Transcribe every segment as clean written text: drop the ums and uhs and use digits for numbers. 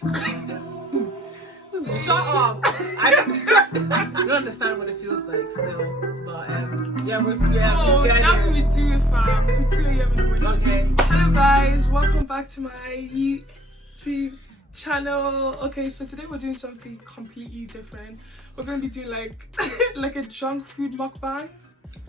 Shut up. I don't understand what it feels like still. But Oh, that we do it, fam. To 2 a.m. in the morning. Okay. Hello, guys. Welcome back to my YouTube channel. Okay, so today we're doing something completely different. We're gonna be doing like a junk food mukbang.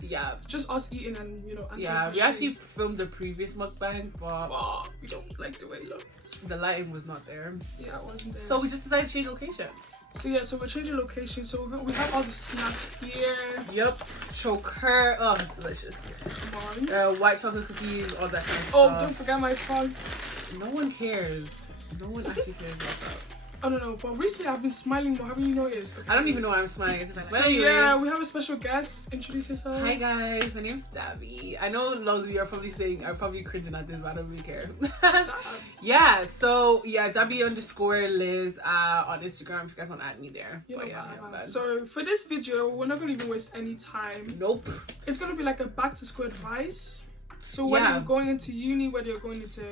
Yeah. Just us eating and Yeah, we actually filmed the previous mukbang, but we don't like the way it looks. the lighting was not there. Yeah, it wasn't there. So we just decided to change location. So we're changing location. So we have all the snacks here. Yep. Choker. Oh, it's delicious. Come on. White chocolate cookies, all that kind of Oh, stuff. don't forget my phone. No one cares. No one actually cares about that. I don't know, but recently I've been smiling more. Haven't you noticed? I don't even know why I'm smiling. It's like, So yeah, we have a special guest. Introduce yourself. Hi guys, my name's Dabby. I know lots of you are probably cringing at this, but I don't really care. Yeah, so yeah, Dabby_Liz on Instagram if you guys want to add me there. You know, But yeah, so for this video, we're not gonna even waste any time. Nope. It's gonna be like a back to school advice. So whether you're going into uni, whether you're going into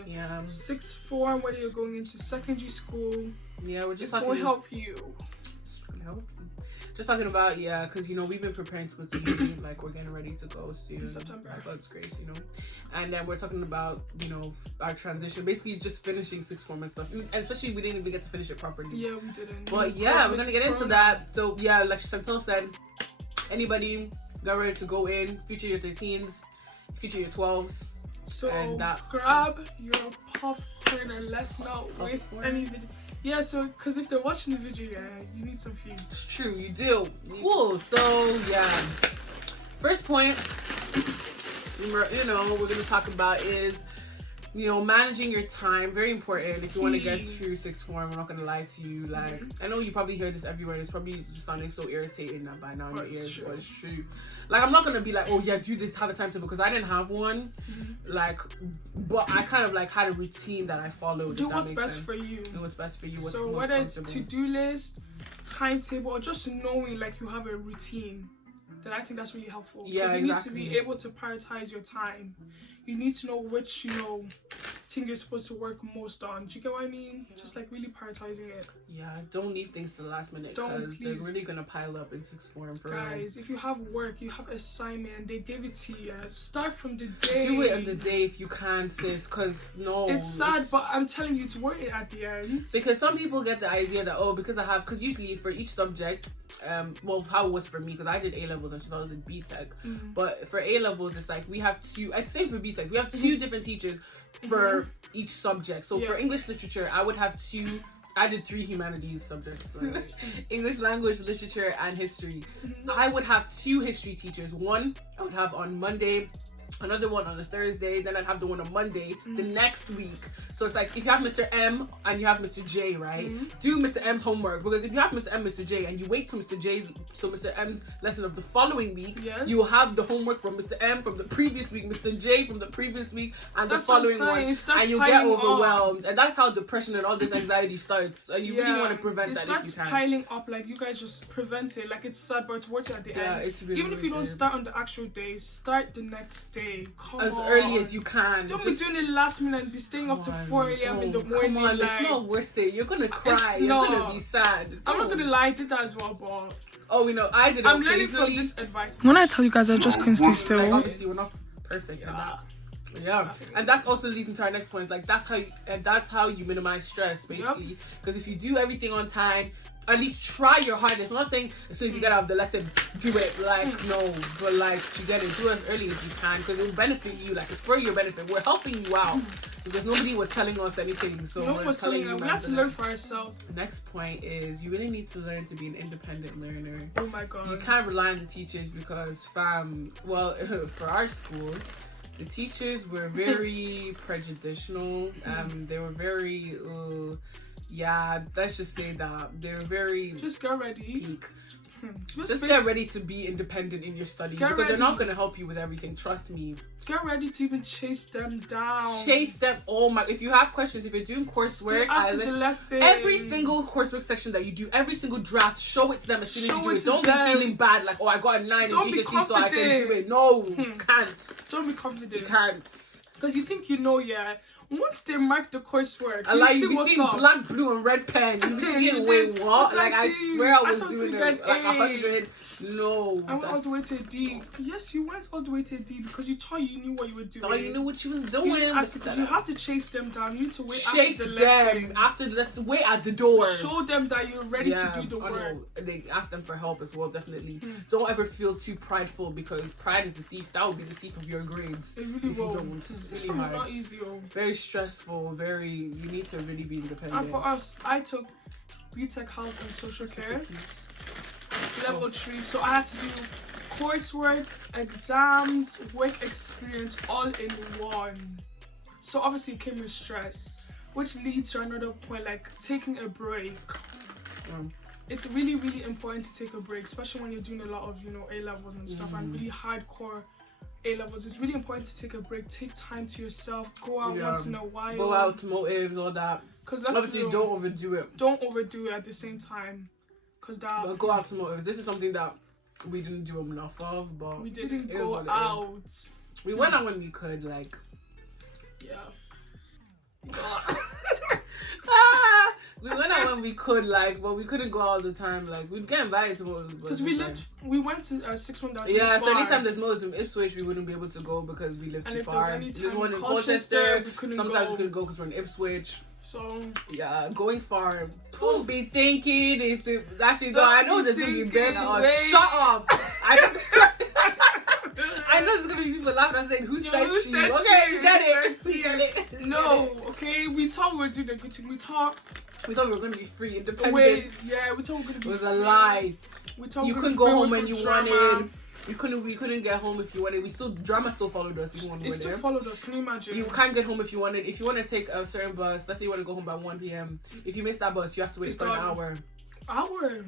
sixth form, whether you're going into secondary school, we're just going to help you. Just talking about because we've been preparing to go to uni, like we're getting ready to go soon. In September. God's grace, and then we're talking about our transition, basically just finishing sixth form and stuff. Especially we didn't even get to finish it properly. Yeah, we didn't. But yeah, we're gonna get into that. So yeah, like Chantal said, anybody got ready to go in, future year 13s, future year 12s. So grab your popcorn and let's not waste any video. Yeah, so because if they're watching the video, you need some food. It's true, you do. Cool. So yeah, first point we're gonna talk about is managing your time. Very important if you want to get through sixth form. I'm not gonna lie to you. Like I know you probably hear this everywhere. It's probably just sounding so irritating now by now in your ears, but it's true. Like I'm not gonna be like, oh yeah, do this, have a timetable, because I didn't have one. Like, but I kind of like had a routine that I followed. Do what's best for you. Do what's best for you. So whether it's to-do list, timetable, or just knowing like you have a routine, then I think that's really helpful. Yeah, you need to be able to prioritize your time. You need to know which thing you're supposed to work most on. Do you get what I mean? Just like really prioritizing it. Yeah, don't leave things to the last minute, because they're really gonna pile up in sixth form. Guys, if you have work, you have assignment, and they give it to you, start from the day. Do it on the day if you can, sis. Because it's sad, but I'm telling you to work it at the end. Because some people get the idea that because usually for each subject, how it was for me, because I did A levels and she was in BTech. But for A levels, it's like we have two. Same for BTech. We have two different teachers for each subject. So for English literature, I would have two. I did 3 humanities subjects: English language, literature, and history. So I would have 2 history teachers. One I would have on Monday, another one on a Thursday, then I'd have the one on Monday the next week. So it's like if you have Mr. M and you have Mr. J, right? Do Mr. M's homework, because if you have Mr. M, Mr. J, and you wait till Mr. M's lesson of the following week, you will have the homework from Mr. M from the previous week, Mr. J from the previous week, and the following one, and you get overwhelmed, and that's how depression and all this anxiety starts. So you really want to prevent that if you can. It starts piling up. Like you guys just prevent it. Like it's sad, but it's worth it at the end. Yeah, it's really even if you don't start on the actual day, start the next day. As early as you can. Don't be doing it last minute and be staying up to 4 a.m. in the morning. Come on, it's not worth it. You're gonna cry. You're gonna be sad. I'm not gonna lie, I did that as well, but I did. I'm learning from this advice. When I tell you guys, I just couldn't stay still. Like, obviously, we're not perfect in that. Yeah, and that's also leading to our next point. Like that's how you minimize stress, basically. Because if you do everything on time, at least try your hardest. I'm not saying as soon as you get out of the lesson, do it. No, but you get it, do it as early as you can, because it will benefit you. Like it's for your benefit. We're helping you out because nobody was telling us anything. So we're telling you. We have to learn for ourselves. The next point is you really need to learn to be an independent learner. Oh my god. You can't rely on the teachers because, for our school, the teachers were very prejudicial. They were very. Let's just say that they're very. Just get ready. Peak. Just get ready to be independent in your studies, because they're not going to help you with everything. Trust me. Get ready to even chase them down. Chase them. Oh my! If you have questions, if you're doing coursework, after the lesson, every single coursework section that you do, every single draft, show it to them as soon as you do it. Don't be feeling bad like, oh, I got a 9 in GCSE, so I can do it. No, can't. Don't be confident. You can't. Because you think once they mark the coursework, I like you you see be what's seeing up. black, blue, and red pen. You be thinking, You wait, did. what? What's Like that I D? swear I I was thought doing we it got like A. 100. No, I went all the way to a D. Yes, you went all the way to a D because you thought you knew what you were doing. thought you knew what you was You, doing. you have to chase them down. You need to wait Chase after the them lesson. after the lesson. Wait at the door. Show them that you're ready to do the I work. know. They ask them for help as well. Definitely. Don't ever feel too prideful because pride is the thief. That will be the thief of your grades. It really If you will. don't. It's This really one's hard. not easy. Oh. Very stressful. You need to really be independent. And for us, I took BTech Health and Social Care, level 3. So I had to do coursework, exams, work experience, all in one. So obviously it came with stress, which leads to another point, like taking a break. It's really, really important to take a break, especially when you're doing a lot of, A levels and stuff, and really hardcore A levels. It's really important to take a break, take time to yourself, go out once in a while. Go out, motives, all that. Because that's obviously don't overdo it. Don't overdo it at the same time, because that. But go out to motives. This is something that we didn't do enough of, but We didn't it is go what it out. is. We went out when we could, like. Yeah. We went out when we could, like, but we couldn't go all the time. Like, we'd get invited to motives. Because we went to 6-1 that was Yeah, really so far. anytime there's motives in Ipswich, we wouldn't be able to go because we live And too if there was far. any There's time one in in Colchester, Colchester. we couldn't Sometimes go. we couldn't go because we're in Ipswich. So Yeah, going far. Who be thinking is to actually go? I know there's gonna be bad. Oh, shut up! I know there's gonna be people laughing and saying, "Who said who you?" said Okay, you? we get it. We get it. no, okay. We thought we were doing a good thing. We thought We thought we were gonna be free, independent. we thought we were gonna It be. was a free. lie. We thought You we were couldn't gonna go be home free when you from drama. wanted. We couldn't get home if you wanted. Drama still followed us even when we It were still there. followed us. Can you imagine? You can't get home if you wanted. If you want to take a certain bus, let's say you want to go home by 1 p.m. If you miss that bus, you have to wait It's for an done. hour. Hour.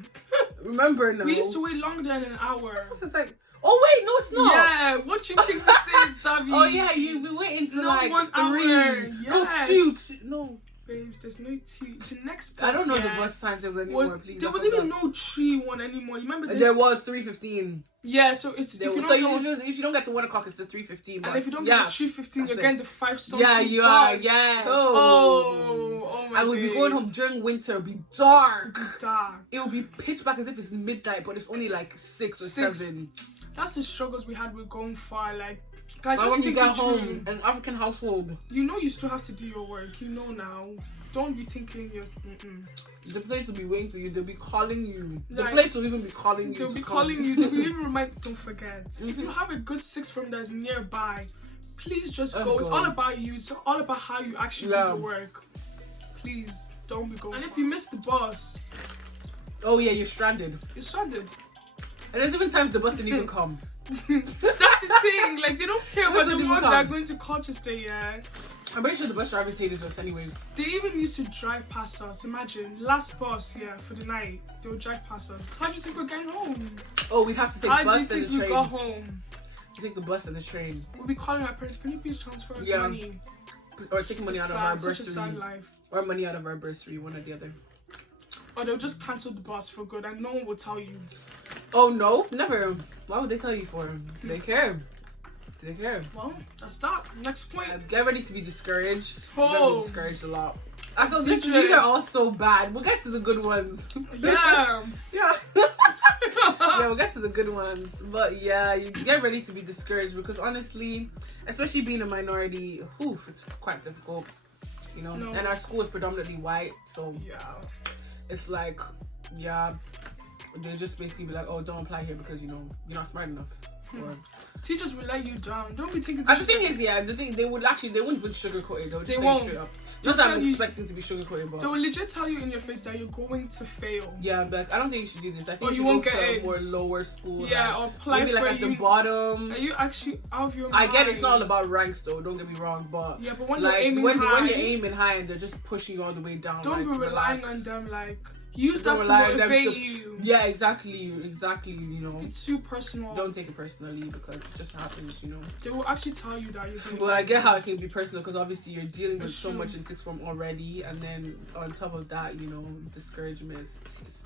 Remember now? We used to wait longer than an hour. It's just like, oh wait, no, it's not. Yeah. What you think this is, Davi? Oh yeah, we wait until No, like 1 hour. 3. No, Yes. 2. No. Babes, there's no two. The next bus. I don't know the yeah, bus timetable anymore. was- Please. There was even no 3-1 anymore. You remember this? There was 3:15. Yeah, so it's There if you was, don't so go, if you don't get to 1 o'clock, it's the 3:15 bus. and if you don't yeah. get the 3:15, you're That's getting the 5 something. Yeah, you are. bus. Yeah. Oh my I would be days. going home during winter. It'll be dark. Dark. It will be pitch black as if it's midnight, but it's only like 6 or 6. 7. That's the struggles we had with going far. Like, guys, But just when you think get it home, through. an African household, You know you still have to do your work. You know now. Don't be thinking you're. the place will be waiting for you. They'll be calling you. The Like, place will even be calling you. They'll to be come. calling you. They'll be even remind. Don't forget. If you Mhm. have a good 6 from that's nearby, please just Let's go. It's go. all about you. It's all about how you actually Yeah. do the work. Please don't be going. And if you miss the bus, Oh yeah, you're stranded. you're stranded. And there's even times the bus didn't even come. That's the thing. Like they don't care about Doesn't the even ones that are come. going to Colchester. Yeah. I'm pretty sure the bus drivers hated us anyways. They even used to drive past us. Imagine, last bus, for the night, they would drive past us. How do you think we're getting home? Oh, we'd have to take How the do you bus and think the we train. got home? Take the bus and the train. We'll be calling our parents, can you please transfer us Yeah. money? Or taking money out of our Such a sad bursary. life. Or money out of our bursary, one or the other. Or they'll just cancel the bus for good and no one will tell you. Oh no, never. Why would they tell you for? Do they care? Do they care? Well, that's that. Next point. Get ready to be discouraged. We're gonna Oh. be discouraged a lot. So these Teachers. are all so bad. We'll get to the good ones. Yeah. Yeah. Yeah, we'll get to the good ones. But yeah, you get ready to be discouraged because honestly, especially being a minority, it's quite difficult. You know? No. And our school is predominantly white, so Yeah. it's like, yeah, they just basically be like, oh, don't apply here because, you're not smart enough. Or, Teachers will let you down. Don't be thinking. the thing is, they wouldn't even sugarcoat it. They would just They say won't. straight up. They'll Not that I'm tell you- expecting to be sugarcoated, but They will legit tell you in your face that you're going to fail. yeah, but I don't think you should do this. I think Or you you should won't go get to a in. more lower school. Yeah, like, or apply maybe for like at the bottom. Are you actually out of your I mind? get it's not all about ranks though. Don't get me wrong, but Yeah, but when like you're aiming when high, you're aiming high and they're just pushing you all the way down. don't like, be relying relax. on them. Like use that to rely on them motivate you. Yeah, exactly, you know. It's too personal. Don't take it personally because it just happens, you know. They will actually tell you that you're going Well, I get how it can be personal because obviously you're dealing with It's so true. much in sixth form already, and then on top of that, you know, discouragement is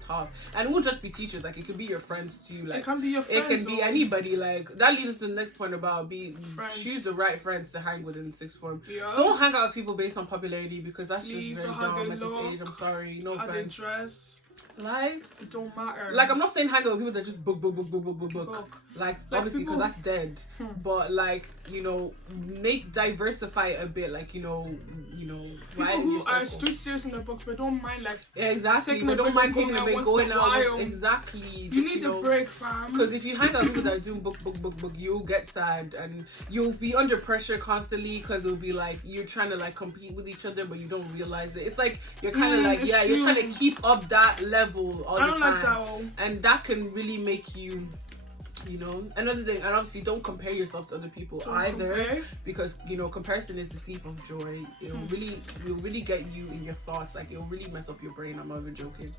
tough. And it won't just be teachers, like it could be your friends too. Like it can be your friends. it can be anybody. Like that leads us to the next point about Friends. choose the right friends to hang with in sixth form. Yeah. Don't hang out with people based on popularity because that's Please, just or very how dumb they at this look, age. I'm sorry, no how they offense. dress. Like It don't matter. Like I'm not saying hang out with people that just book. Book. Like Like obviously because people- that's dead. But like, you know, diversify a bit. Like, you know, People who are still serious in their books but don't mind like yeah, exactly. taking But a don't break mind and taking a going break, out going once in a out. while. Exactly. you need a break, fam. Because if you hang out with people that are doing book, you'll get sad and you'll be under pressure constantly because it'll be like you're trying to like compete with each other but you don't realize it. It's like you're kind of like, it's yeah, you're true. trying to keep up that level all I the don't time. like that one. And that can really make you, you know, another thing. And obviously don't compare yourself to other people Don't either, compare. because, you know, comparison is the thief of joy. It'll really get you in your thoughts. Like it'll really mess up your brain. I'm not even joking.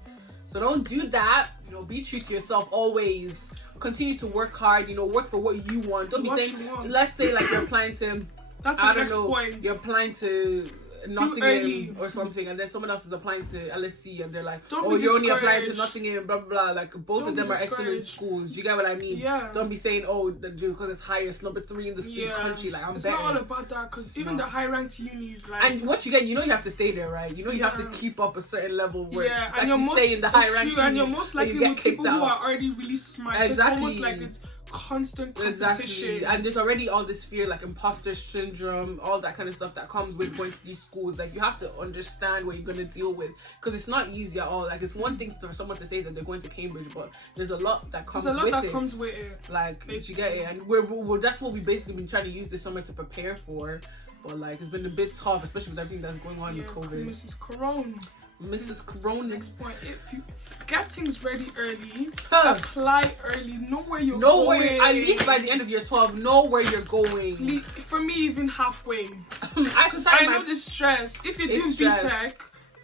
So don't do that. You know, be true to yourself always. Continue to work hard. You know, work for what you want. Don't be What saying, you want. let's say like you're applying to, That's I the don't next know, point. you're applying to early. Nottingham or something, and then someone else is applying to LSC, and they're like, Don't "Oh, be you're only applying to discouraged. Nottingham." Blah blah blah. Like both Don't of them be are excellent discouraged. schools. Do you get what I mean? Yeah. Don't be saying, "Oh, because it's highest, number 3 in the country." Like I'm it's better. not all about that because It's even not. the high ranked unis, like And what you get, you know, you have to stay there, right? You know, you have to Yeah. keep up a certain level where yeah, it's and like you're you most stay in the high it's rank true, and you're uni most and you likely get with kicked people who out. are already really smart. So it's almost Exactly. like it's constant competition. Exactly, and there's already all this fear, like imposter syndrome, all that kind of stuff that comes with going to these schools. Like you have to understand what you're going to deal with, because it's not easy at all. Like it's one thing for someone to say that they're going to Cambridge, but there's a lot that comes There's a lot with that it. comes with it. Like you basically. get it, and we're that's what we basically been trying to use this summer to prepare for. But like it's been a bit tough, especially with everything that's going on Yeah, with COVID. Mrs. Corona. Mrs. Corona. Next point: if you get things ready early, Huh. apply early, know where you're Know going. where at least by the end of year 12, know where you're going. For me, even halfway. I Because I know the stress. If you're doing It's stress. BTEC,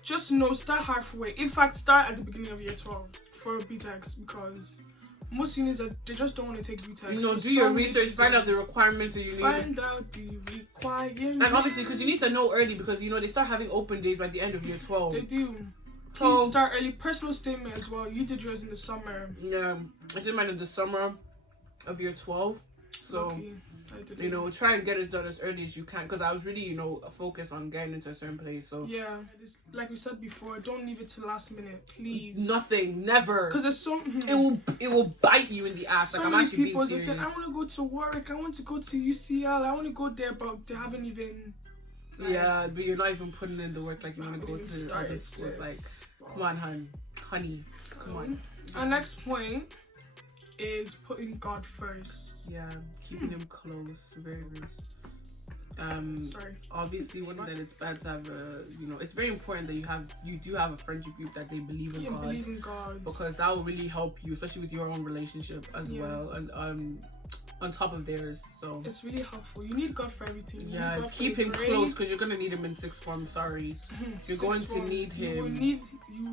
just know, start halfway. In fact, start at the beginning of year 12 for BTECs, because most unis they just don't want to take BTECs. You know, for do your some research, find out reason. the requirements that you need. Find out the requirements. And obviously, because you need to know early, because you know they start having open days by the end of year 12. They do. Please So- start early. Personal statement as well. You did yours in the summer. Yeah, I did mine in the summer of year 12. So, Lucky. I did you it. know, try and get it done as early as you can, because I was really, you know, focused on getting into a certain place. So, Yeah, it's, like we said before, don't leave it to last minute, please. nothing, never. Because there's so It will bite you in the ass. so Like, I'm many actually people being they said, serious. I want to go to Warwick, I want to go to UCL, I want to go there, but they haven't even. Like, Yeah, but you're not even putting in the work like you want to go haven't to even other started, schools. sis. Like, come on, honey, come on. Our next point is putting God first. Yeah, keeping him close, very. Sorry. Obviously, one that it's bad to have a, you know, it's very important that you do have a friendship group that they believe in Yeah, God, believe in God. because that will really help you, especially with your own relationship as Yeah. well, and on top of theirs. So It's really helpful. You need God for everything. You yeah, need God for keep your him close, grades. because you're gonna need him in sixth form. Sorry, you're Sixth going to form, need You will him you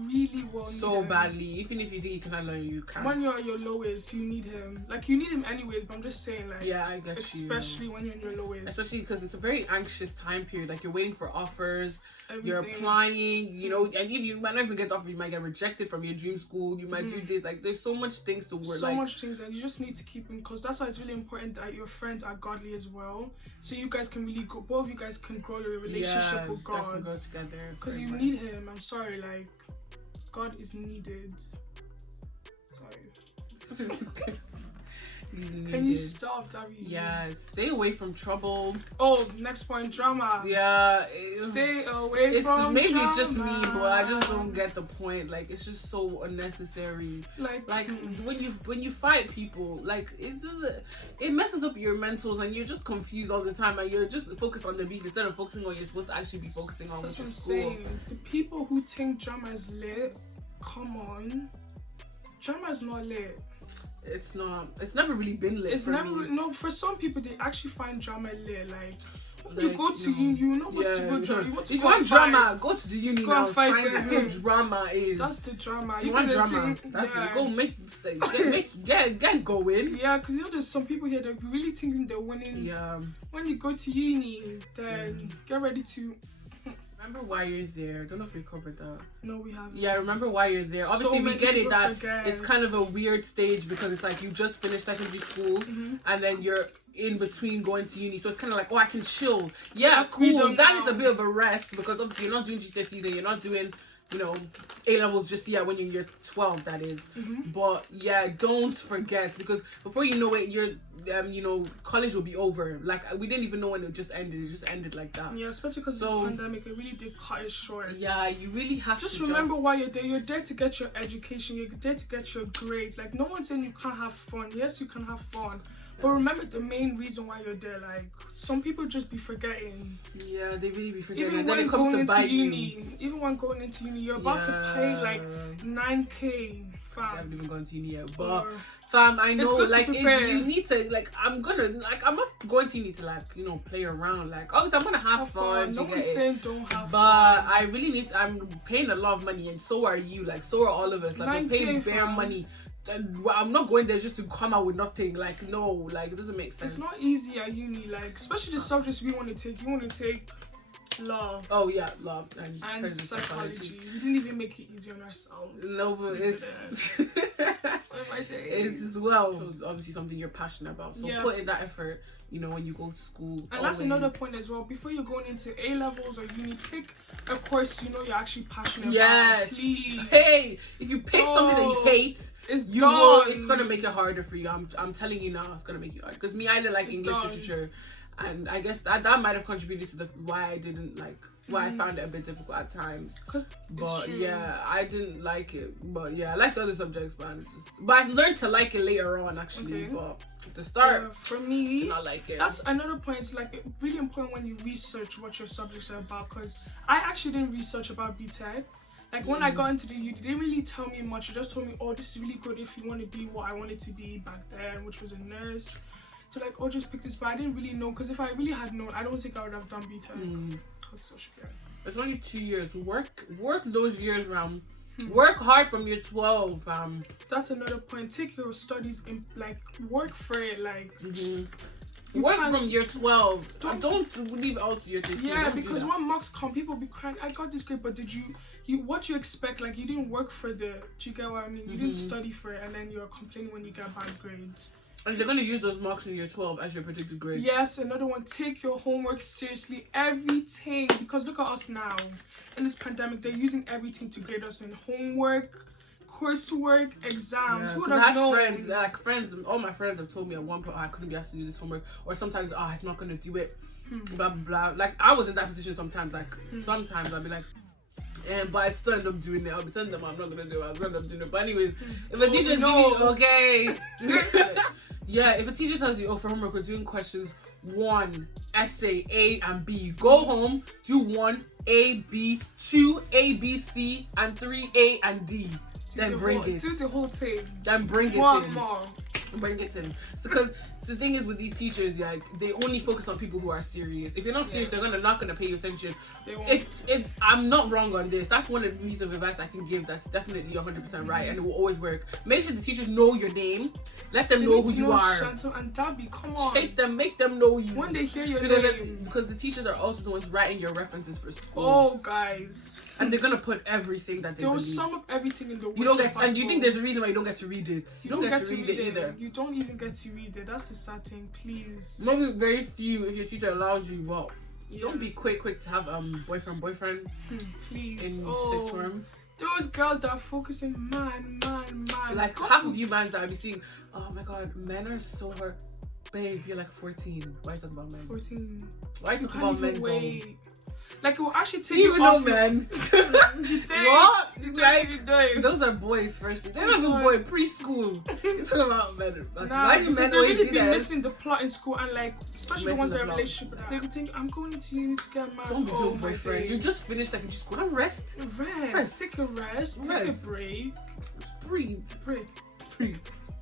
really will need so him. badly. Even if you think you can handle it, you can't. When you're at your lowest, you need him. Like, you need him anyways, but I'm just saying, like, Yeah, I get you. especially when you're in your lowest. Especially because it's a very anxious time period. Like you're waiting for offers, you're Everything. applying, you know, and if you might not even get the offer, you might get rejected from your dream school. You might do this. Like there's so much things to work. So like, much things, and you just need to keep him, because that's why it's really important that your friends are godly as well, so you guys can really go. Both of you guys can grow your relationship with you guys can God, go together. It's because very you important. need him. I'm sorry, like, God is needed. Sorry. Can you stop, David? Yeah, stay away from trouble. Oh, next point, drama. Yeah, Stay away from maybe drama. it's just me, but I just don't get the point. Like it's just so unnecessary. Like When you fight people, like it's just it messes up your mentals, and you're just confused all the time, and you're just focused on the beef instead of focusing on what you're supposed to actually be focusing on, that's which what I'm is school. saying. The people who think drama is lit, come on. Drama is not lit. It's not. It's never really been lit. It's for never me. no. For some people, they actually find drama lit. Like, You go to uni, you know what's to go drama. You want to if go you want drama, fight. go to the uni Go now. and fight Find out them. what drama is. That's the drama. You want gonna drama? think- That's yeah. it. Go get going. Yeah, because you know there's some people here that really thinking they're winning. Yeah. When you go to uni, then get ready to. Remember why you're there. Don't know if we covered that. No, we haven't. Yeah, remember why you're there. So Obviously, we many get it people that forget. it's kind of a weird stage because it's like you just finished secondary school and then you're in between going to uni. So it's kind of like, oh, I can chill. Yeah, cool. freedom That now. is a bit of a rest because obviously you're not doing GCSEs and you're not doing, you know, A-levels just yet when you're in year 12, that is. But yeah, don't forget because before you know it, you're, you know, college will be over. Like, we didn't even know when it just ended. It just ended like that. Yeah, especially because So- this pandemic, it really did cut it short. Yeah, you really have Just to remember why you're there. You're there to get your education. You're there to get your grades. Like, no one's saying you can't have fun. Yes, you can have fun. But remember the main reason why you're there. Like, some people just be forgetting. Yeah, they really be forgetting. Even And then when it comes going to into bite you. uni, even when going into uni, you're about to pay like 9K, I haven't fam. even gone to uni yet, but Or, fam, I It's know, good to like, prepare. you need to, like, I'm not going to uni to, like, you know, play around. Like, obviously, I'm gonna have fun. No you one's get it? saying don't have But fun. I really need to, I'm paying a lot of money, and so are you. Like, so are all of us. Like, we're 9K, paying bare fam. money. And I'm not going there just to come out with nothing. Like, no, like, it doesn't make sense. It's not easy at uni, like, especially the subjects we want to take. You want to take law Oh, yeah, love and present psychology. We didn't even make it easy on ourselves. No, but We it's. didn't. What am I saying? It's as well. So it's obviously something you're passionate about. So Yeah. put in that effort, you know, when you go to school. And that's another point as well. Before you're going into A levels or uni, pick a course you know you're actually passionate Yes. about. Please. Hey, if you pick something that you Oh, hate, It's you done. will. It's gonna make it harder for you. I'm telling you now, it's gonna make it hard. Because me, I didn't like It's English done. literature, and I guess that might have contributed to the why I didn't like. Why I found it a bit difficult at times. 'Cause it's But true. yeah, I didn't like it. But yeah, I liked other subjects, man. But I learned to like it later on, actually. Okay. But at the start, Yeah, for I me, did not like it. that's another point. It's like really important when you research what your subjects are about. Because I actually didn't research about BTEC. Like when I got into the uni, they didn't really tell me much. They just told me, oh, this is really good if you want to be what I wanted to be back then, which was a nurse. So like, oh, just pick this. But I didn't really know, because if I really had known, I don't think I would have done BTEC. I was so scared. It's only 2 years. Work those years, man. Work hard from year 12, That's another point. Take your studies in, like, work for it, like. You Work can't- from year 12. Don't- Don't leave it out to year 13. Yeah, Don't do because that. when marks come, people be crying. I got this grade, but did you what you expect? Like, you didn't work for the. Do you get what I mean? You didn't study for it, and then you're complaining when you get bad grades. And they're gonna use those marks in year 12 as your predicted grade. Yes, another one. Take your homework seriously, everything. Because look at us now. In this pandemic, they're using everything to grade us in homework, coursework, exams. Yeah, Who would 'cause I have have known? friends, all my friends have told me at one point, oh, I couldn't be asked to do this homework, or sometimes, oh, I'm not gonna do it, blah blah blah. Like I was in that position sometimes. Like sometimes I'd be like, but I still end up doing it. I'll be telling them I'm not gonna do it. I'll end up doing it. But anyways, if a teacher's no. giving you, okay, yeah, if a teacher tells you, oh, for homework we're doing questions 1, essay A and B, go home, do 1 A, B, 2 A, B, C, and 3 A and D. Then bring it. Do the whole thing. Then bring it One in. more. Bring it in. Because the thing is with these teachers, like they only focus on people who are serious. If you're not serious, they're not gonna pay you attention. They won't. I'm not wrong on this. That's one of the pieces of advice I can give. That's definitely 100% right, and it will always work. Make sure the teachers know your name. Let them They know need who to you know are. Chantal and Dabby, come on. Chase them. Make them know you. When they hear your because, name. because the teachers are also the ones writing your references for school, Oh, guys. and they're gonna put everything that they They will believe. sum up everything in the You don't worst get, way and you think possible. there's a reason why you don't get to read it. You don't get to read it either. You don't even get to read it. That's the sad thing. Please. Maybe very few if your teacher allows you. Well, Yeah. don't be quick to have boyfriend Please. in Oh, sixth form. those girls that are focusing, man. Like Go- half of you mans that I be seeing. Oh my god, men are so hard. Babe, you're like 14. Why are you talking about men? 14. Why are you You talking can't about men? even Though? wait. Like, it will actually take Do you you even know off your- men? You do. What? You do. Like, You do. those are boys first. They're Oh not even God. boy preschool. You're talking about men. Like, Nah, why do because men they always really do be that? missing the plot in school, and like, especially the Missing ones the that are in a plot. relationship. They would think, I'm going to uni to get married. Don't be oh, your my boyfriend. You days. just finished secondary school. Don't rest. Rest. Take a rest. Take a Rest. break. Breathe. Break. Breathe.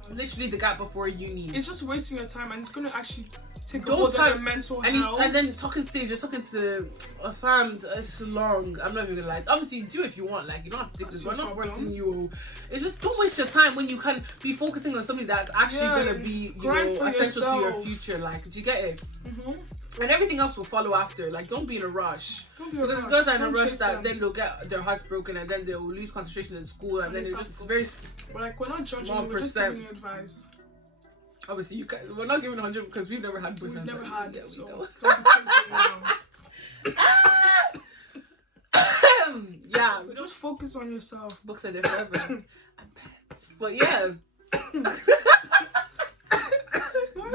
Literally the gap before uni. It's just wasting your time, and it's gonna actually take a Don't hold of their type- mental and health. and then talking stage, you're talking to a fam. It's long. I'm not even gonna lie. Obviously, do if you want. Like, you don't have to stick this. We're not forcing you. It's just don't waste your time when you can be focusing on something that's actually gonna be, you grind know, for essential to your yourself. future. Like, did you get it? Mhm. And everything else will follow after. Like, don't be in a rush. Don't be in a Because rush. girls are in a Don't rush chase that them. then they'll get their hearts broken and then they'll lose concentration in school and then it's stop just going. very. But like, we're not judging small you, we're just percent. giving you advice. Obviously, you can. We're not giving 100 because we've never had boyfriends. We've never like, had yeah, it, we so don't. don't be tempted now. Yeah, But just focus on yourself. books are there forever. And pets. But yeah.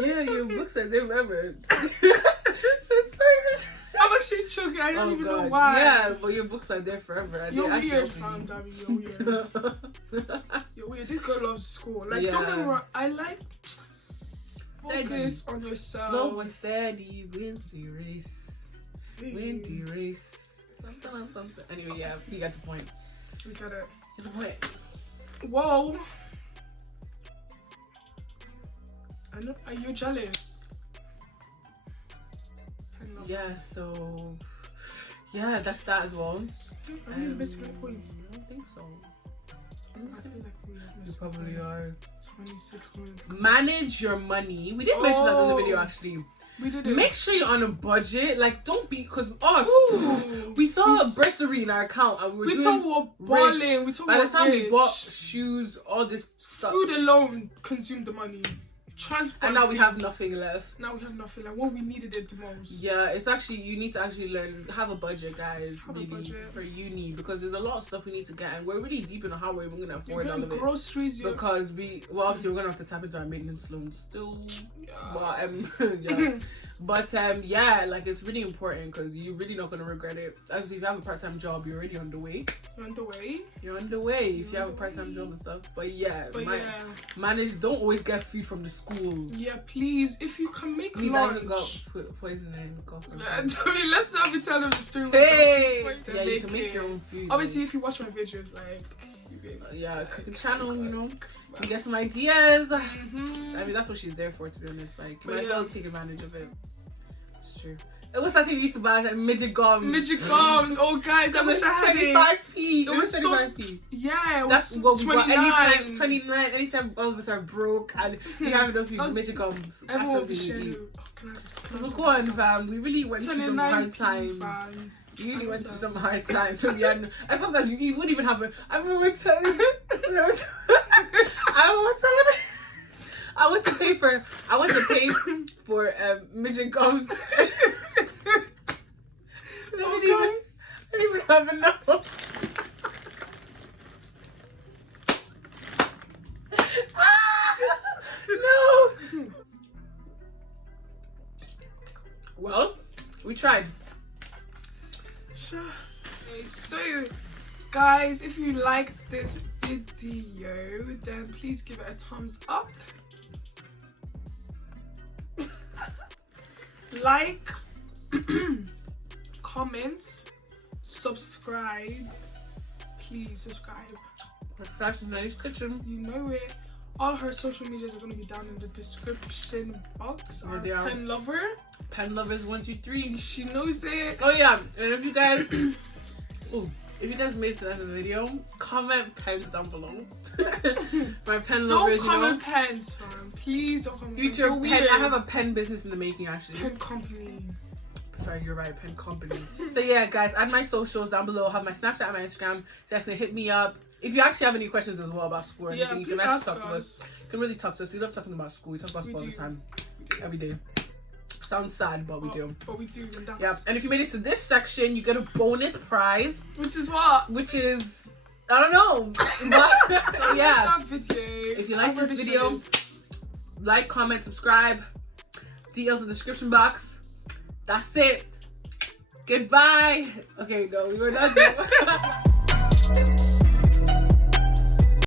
Yeah, your books are there forever. Shit's so I'm actually choking. I don't even know God. why. Yeah, but your books are there forever. And You're they actually weird, help fam, you. Dabby. You're weird. You're weird. This girl loves school. Like, don't get me Yeah. wrong. I like focus on yourself. Slow and steady wins the race. Win the race. Something. Anyway, yeah, you got the point. We got it. Get the point. Whoa. I know. Are you jealous? I know. Yeah, so yeah, that's that as well. I mean, basically points. I don't think so. I feel like we have You missed probably are. 26 minutes. Manage your money. We didn't mention that in the video actually. We did it. Make sure you're on a budget. Like, don't be, because us, Ooh. we saw We a s- bursary in our account and we We were talk doing about rich. balling. We talk By the about time we rich. bought shoes, all this stuff, Food alone consumed the money. Transport. and now we fees. have nothing left. Now we have nothing. Like when we needed it the most. Yeah, it's actually, you need to actually learn, have a budget, guys, Have a really, budget. for uni, because there's a lot of stuff we need to get, and we're really deep in how we're even gonna You're afford all getting of it. groceries. You're, Because obviously we're gonna have to tap into our maintenance loans still. yeah. But yeah. But yeah, like it's really important because you're really not gonna regret it. Obviously, if you have a part-time job, you're already on the way. You're on the way. You're on the way if you have a part-time job and stuff. But yeah, But yeah. manage. Don't always get food from the school. Yeah, please. If you can make Me that even got lunch. poison in the coffee. Let's not be telling the story. Hey, Like, yeah, you can it. make your own food. Obviously, if you watch my videos, like, you babes, yeah, like, cooking channel, you know, you get some ideas. Mhm. I mean, that's what she's there for, to be honest. Like, you But might as well yeah. take advantage of it. It's true. What's that thing we used to buy? Like midget gums. Midget gums. Oh, guys, I wish I had it. 25p. It was so- 25p. Yeah, it That's was what we got. 29. 29. Anytime all of us are broke and you have enough That was- midget gums. Everyone will be that's what we sharing. eat. Oh, can I just So go on, fam. We really went through some hard 29p, times. fam. We really went through Understand. some hard times. So yeah, and sometimes you wouldn't even have a. I remember telling. I went to pay for midget gums. I didn't even have enough. No. Well, we tried. Sure. Okay, so, guys, if you liked this video, then please give it a thumbs up. Like, comment, subscribe. Please subscribe. Flash Nice Kitchen. You know it. All her social medias are going to be down in the description box. Where Our they are. pen lover, Pen Lovers 123. she knows it. Oh yeah, and if you guys, if you guys made it to the end of the video, comment pens down below. My pen Don't lovers, comment pens, fam. Please don't comment Future pens. pen. You're weird. I have a pen business in the making actually. pen company. Sorry, you're right, pen company. So yeah, guys, add my socials down below. Have my Snapchat and my Instagram. Definitely hit me up. If you actually have any questions as well about school or Yeah, anything, you please can actually ask talk to us. You can really talk to us. We love talking about school. We talk about We school all the do. time, every day. Sounds sad, but we do. But we do, and that's... Yeah, and if you made it to this section, you get a bonus prize, Which is what? which is, I don't know. But, so yeah, That video. if you like I've this already video, said this. like, comment, subscribe. Details in the description box. That's it. Goodbye. Okay, no, we were not.